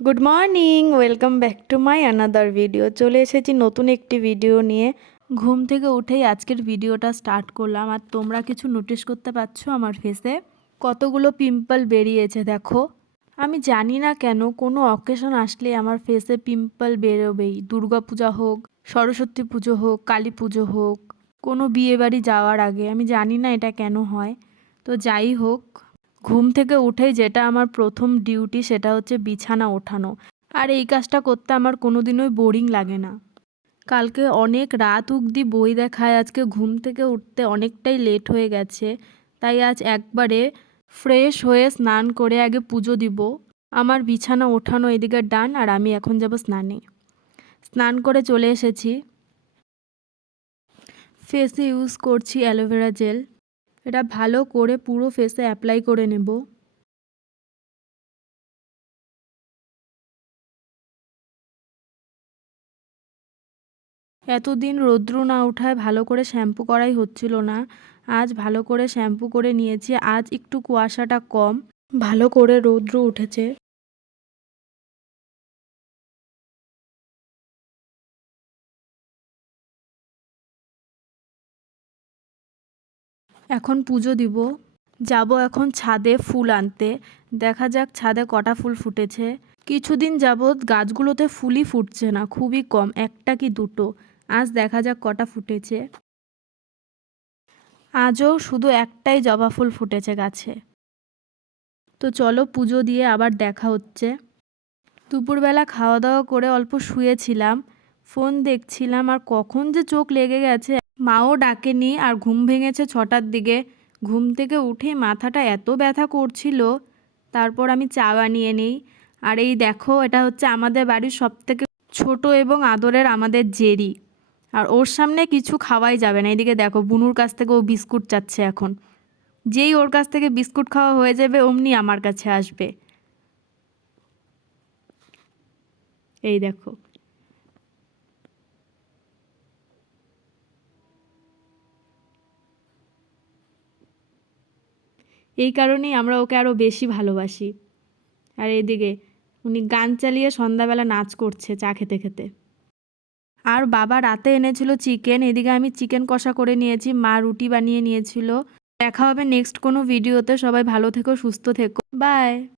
Good morning, welcome back to my another video. চলে এসেছি নতুন একটি ভিডিও নিয়ে। ঘুম থেকে উঠেই আজকের ভিডিওটা স্টার্ট করলাম। আর তোমরা কিছু নোটিস করতে পারছো আমার ফেসে কতগুলো পিম্পল বেরিয়েছে দেখো। আমি জানি না কেন কোনো অকেশন আসলে আমার ফেসে পিম্পল বেরোবেই। দুর্গা পূজা হোক, সরস্বতী পুজো হোক, কালী পুজো হোক, কোনো বিয়েবাড়ি যাওয়ার আগে। আমি জানি না এটা কেন হয়। তো যাই হোক, ঘুম থেকে উঠেই যেটা আমার প্রথম ডিউটি সেটা হচ্ছে বিছানা ওঠানো। আর এই কাজটা করতে আমার কোনোদিনই বোরিং লাগে না। কালকে অনেক রাত অবধি বই দেখায়, আজকে ঘুম থেকে উঠতে অনেকটাই লেট হয়ে গেছে। তাই আজ একবারে ফ্রেশ হয়ে স্নান করে আগে পুজো দিব। আমার বিছানা ওঠানো এদিকে ডান, আর আমি এখন যাব স্নানে। স্নান করে চলে এসেছি। ফেসে ইউজ করছি অ্যালোভেরা জেল। এটা ভালো করে পুরো ফেসে অ্যাপ্লাই করে নেব। এতদিন রৌদ্র না ওঠায় ভালো করে শ্যাম্পু করাই হচ্ছিল না। আজ ভালো করে শ্যাম্পু করে নিয়েছি। আজ একটু কুয়াশাটা কম, ভালো করে রৌদ্র উঠেছে। এখন পুজো দিব। যাব এখন ছাদে ফুল আনতে। দেখা যাক ছাদে কটা ফুল ফুটেছে। কিছুদিন যাবৎ গাছগুলোতে ফুলই ফুটছে না, খুবই কম, একটা কি দুটো। আজ দেখা যাক কটা ফুটেছে। আজও শুধু একটাই জবা ফুল ফুটেছে গাছে। তো চলো পুজো দিয়ে আবার দেখা হচ্ছে। দুপুরবেলা খাওয়া দাওয়া করে অল্প শুয়েছিলাম, ফোন দেখছিলাম, আর কখন যে চোখ লেগে গেছে। মাও ডাকেনি, আর ঘুম ভেঙেছে 6টার দিকে। ঘুম থেকে উঠে মাথাটা এত ব্যথা করছিল। তারপর আমি চা বানিয়ে নিই। আর এই দেখো, এটা হচ্ছে আমাদের বাড়ির সবথেকে ছোট এবং আদরের আমাদের জেরি। আর ওর সামনে কিছু খাওয়াই যাবে না। এদিকে দেখো, বুনুর কাছ থেকে ও বিস্কুট চাচ্ছে এখন। যেই ওর কাছ থেকে বিস্কুট খাওয়া হয়ে যাবে অমনি আমার কাছে আসবে। এই দেখো, এই কারণেই আমরা ওকে আরও বেশি ভালোবাসি। আর এদিকে উনি গান চালিয়ে সন্ধ্যাবেলা নাচ করছে চা খেতে খেতে। আর বাবা রাতে এনেছিল চিকেন, এদিকে আমি চিকেন কষা করে নিয়েছি, মা রুটি বানিয়ে নিয়েছিল। দেখা হবে নেক্সট কোনো ভিডিওতে। সবাই ভালো থেকো, সুস্থ থেকো, বাই।